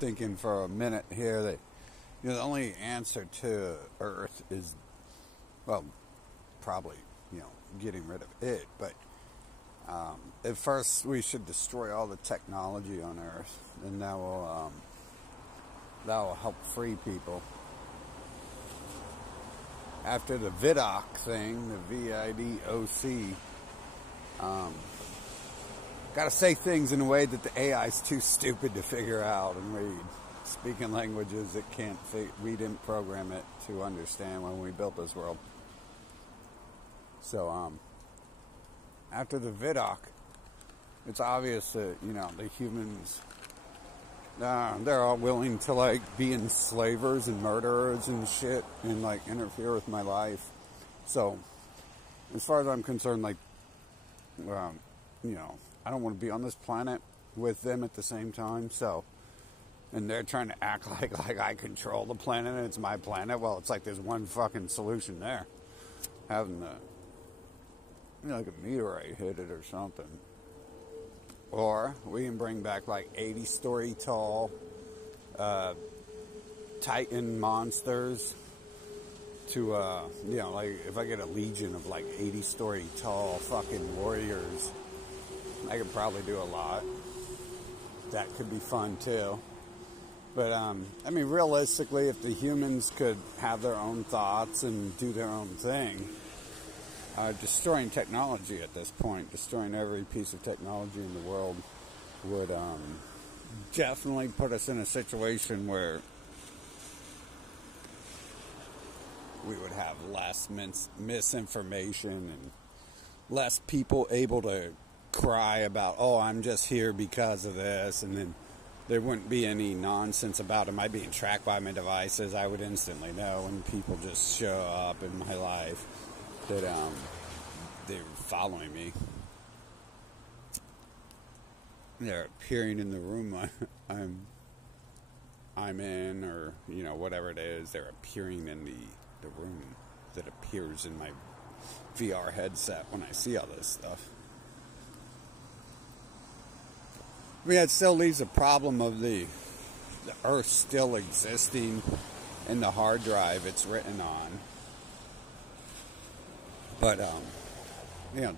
thinking for a minute here that the only answer to Earth is, well, probably getting rid of it. But at first, we should destroy all the technology on Earth, and that will help free people. After the VIDOC thing, the VIDOC, got to say things in a way that the AI is too stupid to figure out and read. Speaking languages it can't we didn't program it to understand when we built this world. So, after the VIDOC, it's obvious that, the humans, they're all willing to, be enslavers and murderers and shit and, interfere with my life. So, as far as I'm concerned, I don't want to be on this planet with them at the same time, so, and they're trying to act like I control the planet and it's my planet. Well, it's like there's one fucking solution there. Having a meteorite hit it or something. Or we can bring back 80-story tall Titan monsters to, if I get a legion of 80-story tall fucking warriors, I could probably do a lot. That could be fun too. But, realistically, if the humans could have their own thoughts and do their own thing, destroying technology at this point, destroying every piece of technology in the world would definitely put us in a situation where we would have less misinformation and less people able to cry about, I'm just here because of this, and then there wouldn't be any nonsense about, am I being tracked by my devices? I would instantly know when people just show up in my life that they're following me. They're appearing in the room I'm in, or whatever it is. They're appearing in the room that appears in my VR headset when I see all this stuff. It still leaves a problem of the Earth still existing in the hard drive it's written on. But,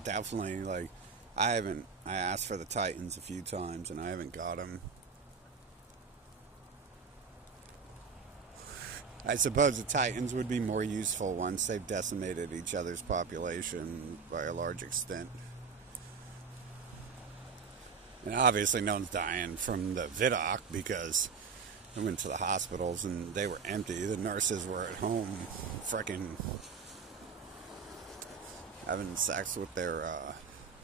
definitely, I asked for the Titans a few times and I haven't got them. I suppose the Titans would be more useful once they've decimated each other's population by a large extent. And obviously no one's dying from the VIDOC because I went to the hospitals and they were empty. The nurses were at home freaking having sex with their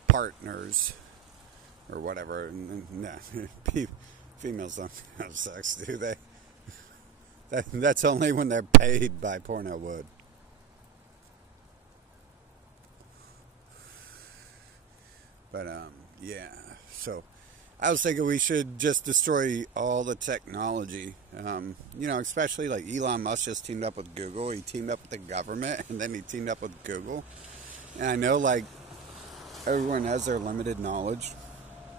partners or whatever. And females don't have sex, do they? That's only when they're paid by Pornowood. But, yeah. So, I was thinking we should just destroy all the technology. Especially Elon Musk just teamed up with Google. He teamed up with the government, and then he teamed up with Google. And I know, everyone has their limited knowledge.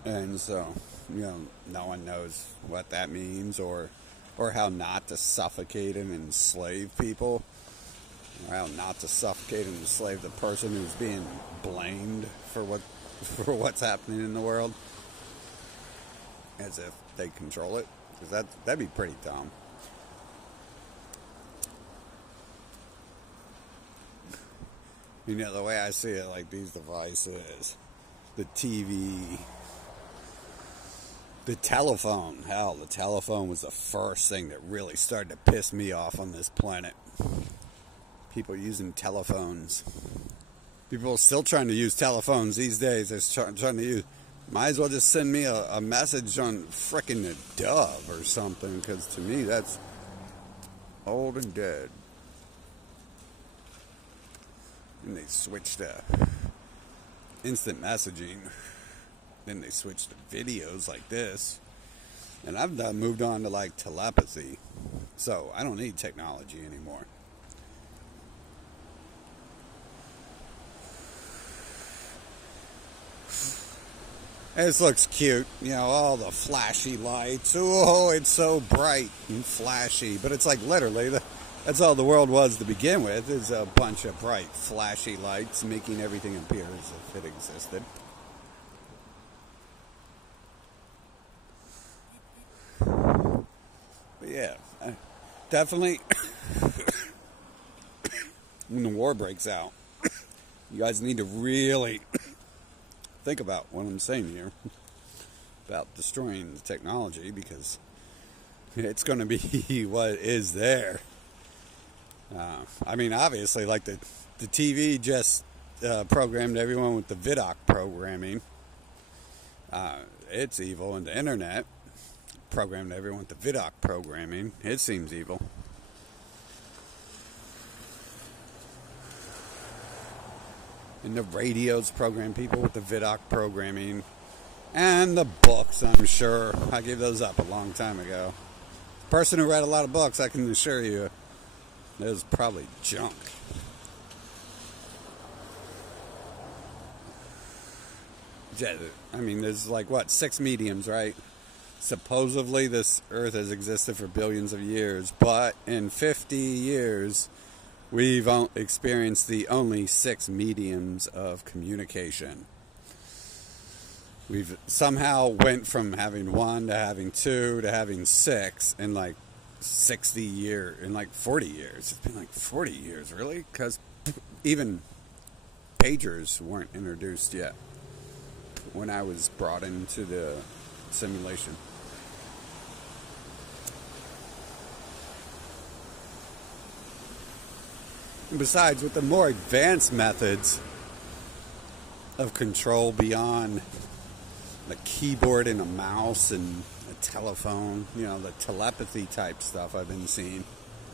And so, no one knows what that means or how not to suffocate and enslave people. Or how not to suffocate and enslave the person who's being blamed for what's happening in the world. As if they control it. Because that'd be pretty dumb. The way I see it, these devices, the TV, the telephone. Hell, the telephone was the first thing that really started to piss me off on this planet. People using telephones. People are still trying to use telephones these days. They're trying to use... Might as well just send me a message on frickin' the Dove or something, because to me that's old and dead. And they switched to instant messaging. Then they switched to videos like this. And I've moved on to telepathy. So I don't need technology anymore. This looks cute, you know, all the flashy lights. Oh, it's so bright and flashy. But it's like literally, that's all the world was to begin with, is a bunch of bright, flashy lights making everything appear as if it existed. But yeah, definitely, when the war breaks out, you guys need to really think about what I'm saying here about destroying the technology, because it's going to be what is there. I mean, obviously, like the TV just programmed everyone with the Vidocq programming. It's evil, and the internet programmed everyone with the Vidocq programming. It seems evil. And the radios program people with the Vidocq programming. And the books, I'm sure. I gave those up a long time ago. Person who read a lot of books, I can assure you, it was probably junk. I mean, there's like, what, 6 mediums, right? Supposedly this Earth has existed for billions of years, but in 50 years, we've experienced the only 6 mediums of communication. We've somehow went from having 1 to having 2 to having 6 in like 60 years, in like 40 years. It's been like 40 years, really? Because even pagers weren't introduced yet when I was brought into the simulation. And besides, with the more advanced methods of control beyond the keyboard and a mouse and a telephone, you know, the telepathy type stuff I've been seeing,